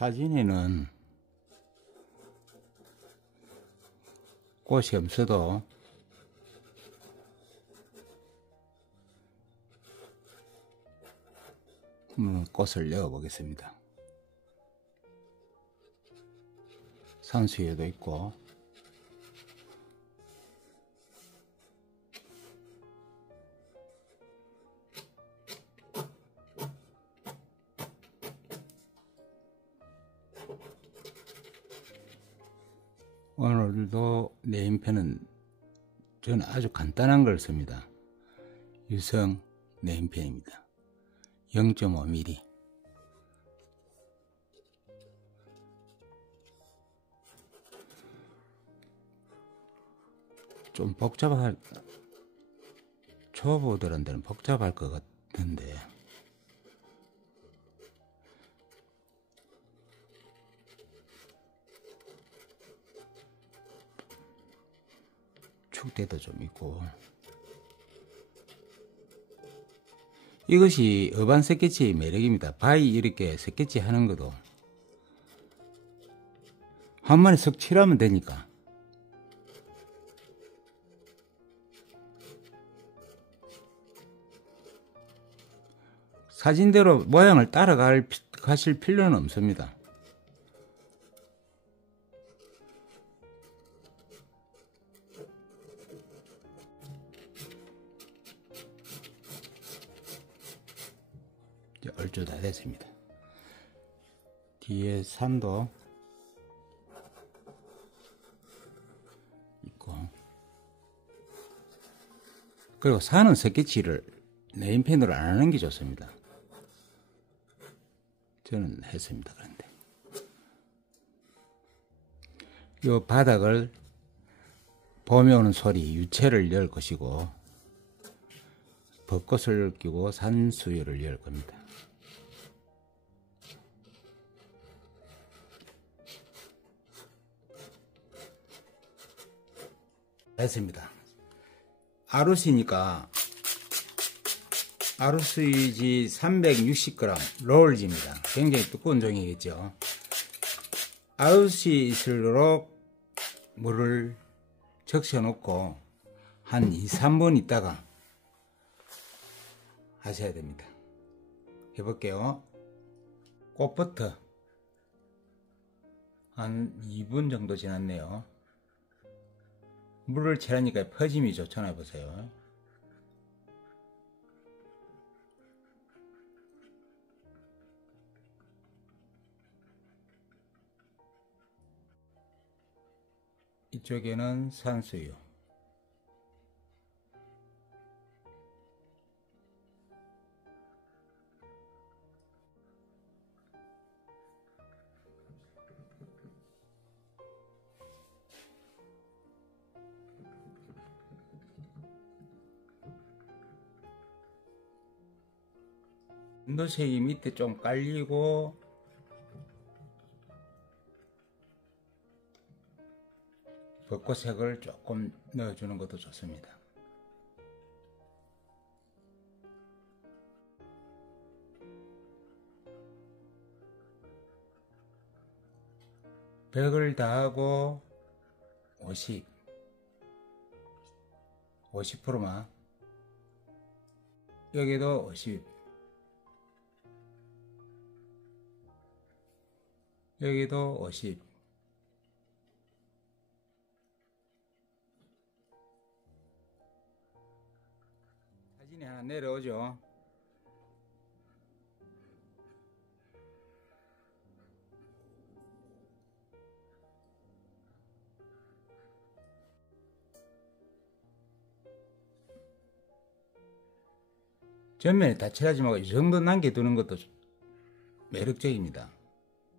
사진에는 꽃이 없어도 꽃을 넣어 보겠습니다. 산수유도 있고 오늘도 네임펜은 저는 아주 간단한 걸 씁니다. 유성 네임펜입니다. 0.5mm. 좀 복잡할, 초보들한테는 복잡할 것 같은데 축대도 좀 있고, 이것이 어반 스케치의 매력입니다. 바위 이렇게 스케치 하는 것도 한 번에 석 칠하면 되니까. 사진대로 모양을 따라가실 필요는 없습니다. 얼추 다 됐습니다. 뒤에 산도 있고, 그리고 산은 스케치를 네임펜으로 안 하는 게 좋습니다. 저는 했습니다. 그런데 이 바닥을 봄에 오는 소리 유채를 열 것이고, 벚꽃을 끼고 산수유를 열 겁니다. 됐습니다. 아루시니까 아루시지 360g 롤즈입니다. 굉장히 두꺼운 종이겠죠. 아루시일수록 물을 적셔 놓고 한 2~3분 있다가 하셔야 됩니다. 해볼게요. 꽃부터 한 2분 정도 지났네요. 물을 채라니까 퍼짐이 좋잖아요. 보세요. 이쪽에는 산수유, 인도색이 밑에 좀 깔리고 벚꽃색을 조금 넣어주는 것도 좋습니다. 벽을 다하고 50%만, 여기도 50, 여기도 50. 사진이 하나 내려오죠. 전면에 다 칠하지 말고 이 정도 남겨두는 것도 매력적입니다.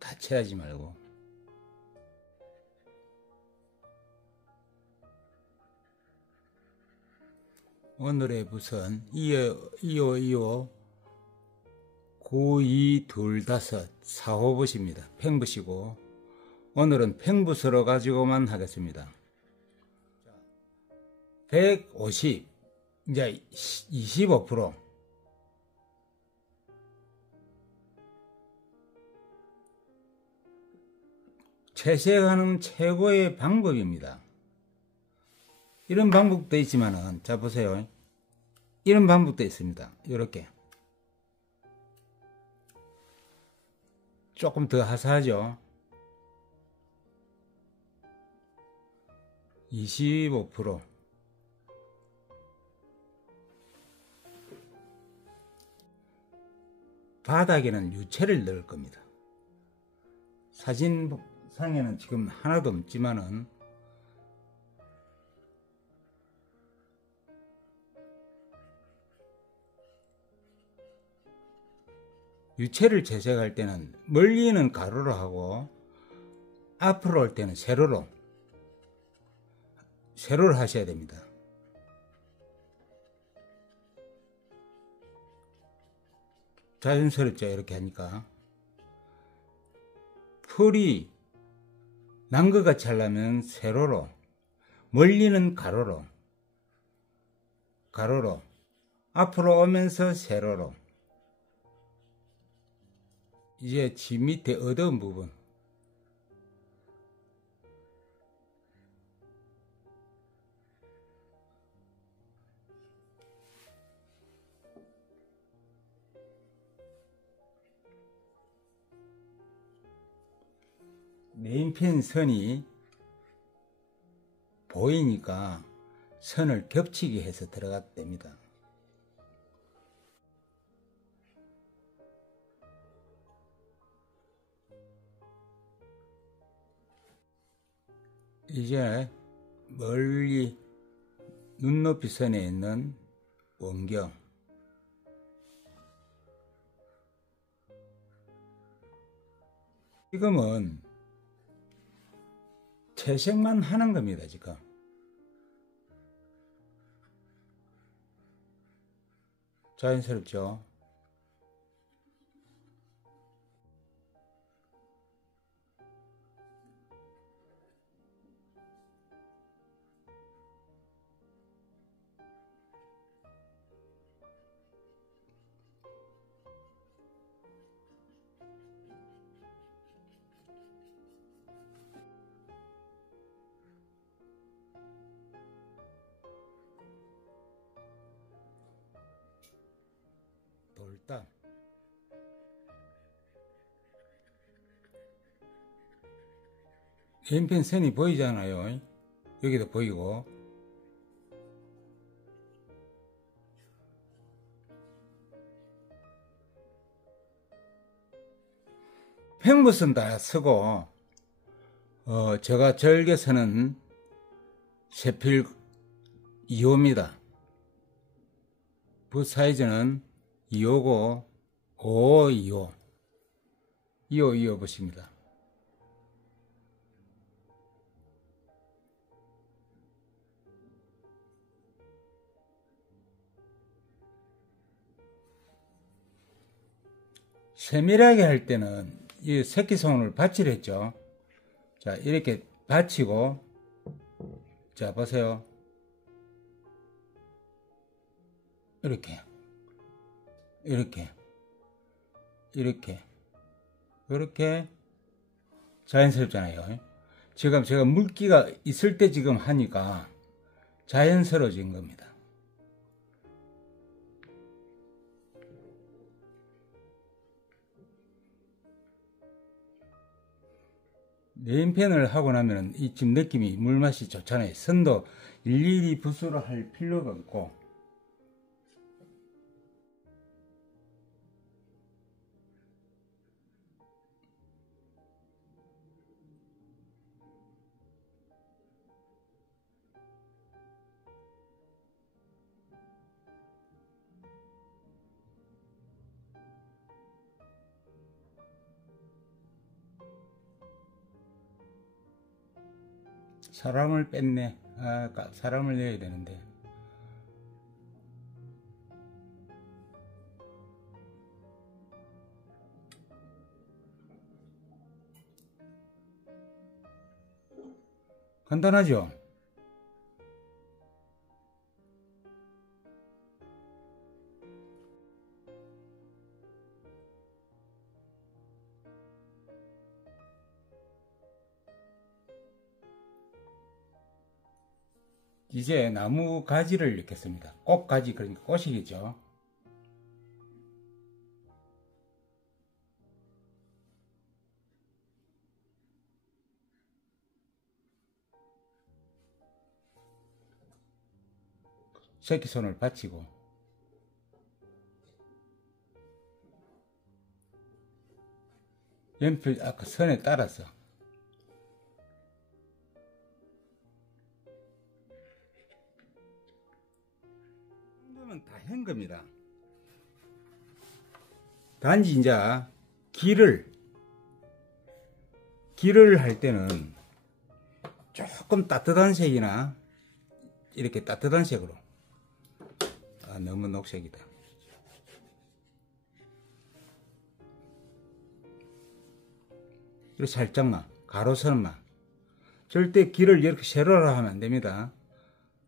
다 칠하지 말고. 오늘의 붓은 2525 9225 4호붓입니다. 팽붓이고, 오늘은 팽붓으로 가지고만 하겠습니다. 150, 이제 25%, 채색하는 최고의 방법입니다. 이런 방법도 있지만은, 자 보세요. 이런 방법도 있습니다. 이렇게 조금 더 하사하죠. 25%. 바닥에는 유채를 넣을 겁니다. 사진상에는 지금 하나도 없지만은 유채를 채색할 때는 멀리는 가로로 하고 앞으로 올 때는 세로로 하셔야 됩니다. 자연스럽죠. 이렇게 하니까. 풀이 난 것 같이 하려면 세로로, 멀리는 가로로, 앞으로 오면서 세로로. 이제 지 밑에 어두운 부분, 네임펜 선이 보이니까 선을 겹치게 해서 들어가도 됩니다. 이제 멀리 눈높이 선에 있는 원경, 지금은 채색만 하는 겁니다. 지금 자연스럽죠. 돌담, 네임펜 선이 보이잖아요. 여기도 보이고, 팽무선 다 쓰고, 제가 절개선은 세필 2호입니다. 붓 사이즈는 2호고 5, 2호 2호 붓입니다. 세밀하게 할 때는 이 새끼손을 받치려 했죠. 자, 이렇게 받치고, 자 보세요. 이렇게 자연스럽잖아요. 지금 제가 물기가 있을 때 지금 하니까 자연스러워진 겁니다. 네임펜을 하고 나면 이 지금 느낌이 물맛이 좋잖아요. 선도 일일이 붓으로 할 필요가 없고, 사람을 뺐네. 사람을 내야 되는데. 간단하죠? 이제 나무 가지를 넣겠습니다. 꽃가지, 그러니까 꽃이겠죠. 새끼손을 받치고 연필 아까 선에 따라서 정도면 다 한 겁니다. 단지 이제 길을 할 때는 조금 따뜻한 색이나 이렇게 따뜻한 색으로, 너무 녹색이다. 이렇게 살짝만, 가로선만. 절대 길을 이렇게 세로로 하면 안 됩니다.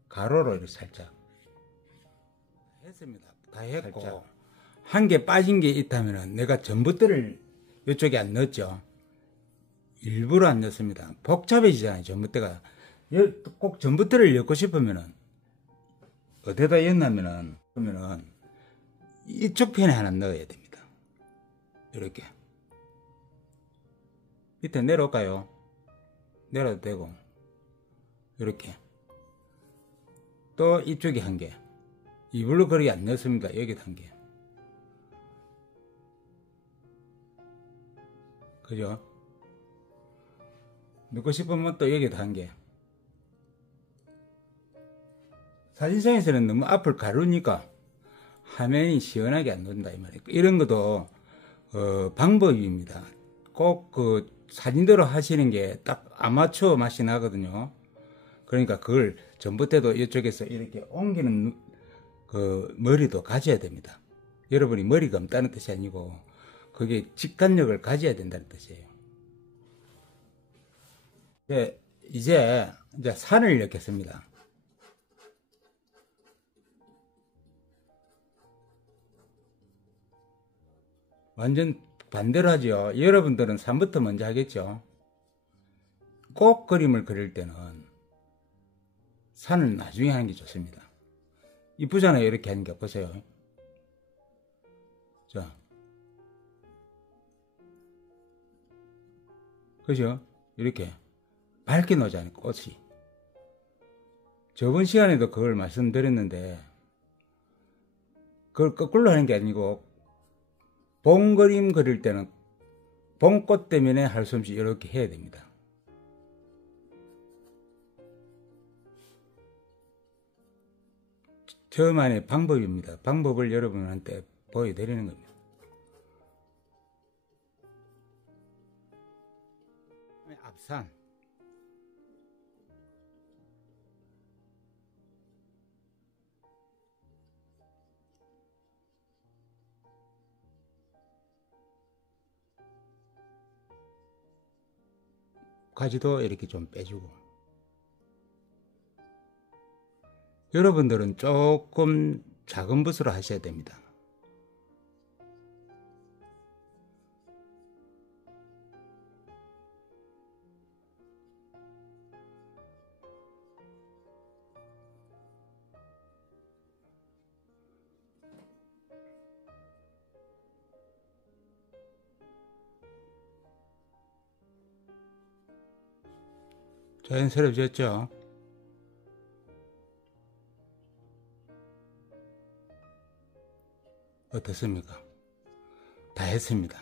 가로로 이렇게 살짝. 했습니다. 다 했고, 한 개 빠진 게 있다면 내가 전봇대를 이쪽에 안 넣었죠. 일부러 안 넣습니다. 복잡해지잖아요, 전봇대가. 꼭 전봇대를 넣고 싶으면은, 어디다 였냐면은, 그러면은, 이쪽 편에 하나 넣어야 됩니다. 이렇게. 밑에 내려올까요? 내려도 되고, 이렇게. 또 이쪽에 한 개. 이불로 거리 안 넣습니다. 여기도 한 개. 그죠? 넣고 싶으면 또 여기도 한 개. 사진상에서는 너무 앞을 가르니까 화면이 시원하게 안 나온다 이 말이에요. 이런 것도 방법입니다. 꼭 그 사진대로 하시는 게 딱 아마추어 맛이 나거든요. 그러니까 그걸 전봇대도 이쪽에서 이렇게 옮기는 그 머리도 가져야 됩니다. 여러분이 머리가 없다는 뜻이 아니고 그게 직관력을 가져야 된다는 뜻이에요. 이제 산을 넣겠습니다. 완전 반대로 하죠. 여러분들은 산부터 먼저 하겠죠. 꽃 그림을 그릴 때는 산을 나중에 하는 게 좋습니다. 이쁘잖아요. 이렇게 하는 게. 보세요. 자, 그죠? 이렇게 밝게 놓잖아요. 꽃이. 저번 시간에도 그걸 말씀드렸는데 그걸 거꾸로 하는 게 아니고 봄 그림 그릴 때는 봄꽃 때문에 할 수 없이 이렇게 해야 됩니다. 저만의 방법입니다. 방법을 여러분한테 보여드리는 겁니다. 앞산. 가지도 이렇게 좀 빼주고. 여러분들은 조금 작은 붓으로 하셔야 됩니다. 자연스러워졌죠? 어떻습니까? 다 했습니다.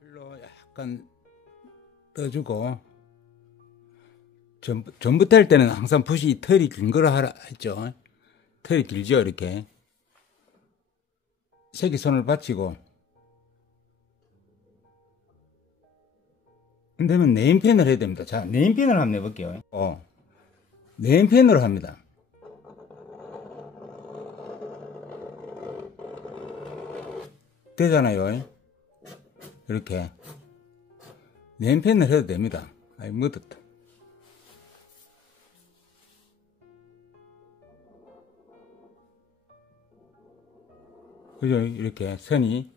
별로 약간 떠주고, 전부터 할 때는 항상 붓이 털이 긴 거로 하라 했죠. 털이 길죠, 이렇게. 새끼손을 받치고. 그러면 네임펜을 해야 됩니다. 자, 네임펜을 한번 해볼게요. 네임펜으로 합니다. 되잖아요. 이렇게. 네임펜을 해도 됩니다. 아이, 묻었다. 그죠? 이렇게 선이.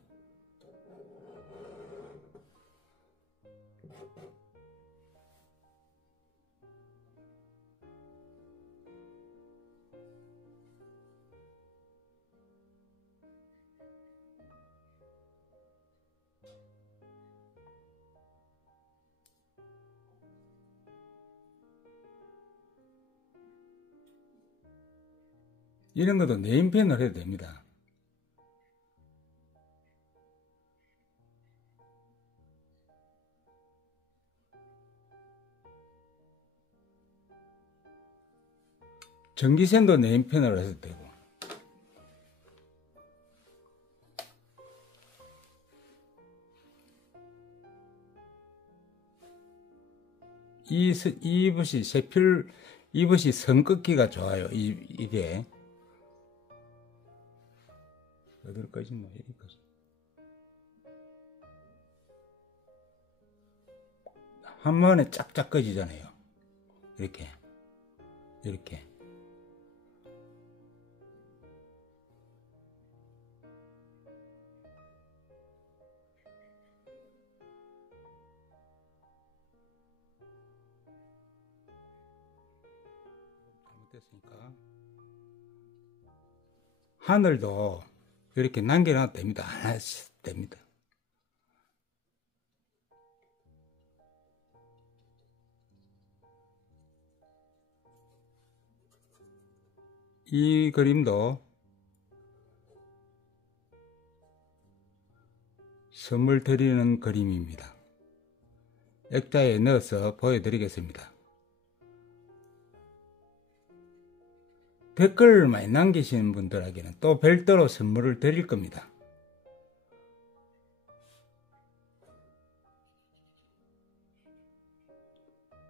이런 것도 네임펜을 해도 됩니다. 전기선도 네임펜으로 해도 되고. 이 붓이 이 붓이 선 긋기가 좋아요. 이게 어디까지 뭐 여기까지 한 번에 짝짝 꺼지잖아요. 이렇게 잘못됐으니까 하늘도 이렇게 남겨놔도 됩니다. 하나씩 됩니다. 이 그림도 선물 드리는 그림입니다. 액자에 넣어서 보여드리겠습니다. 댓글을 많이 남기시는 분들에게는 또 별도로 선물을 드릴 겁니다.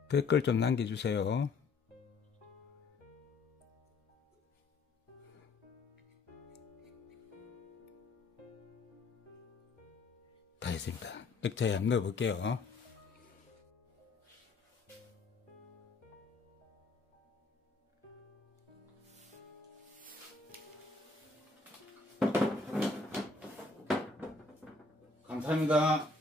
댓글 좀 남겨주세요. 다 했습니다. 액자에 한번 넣어볼게요. 감사합니다.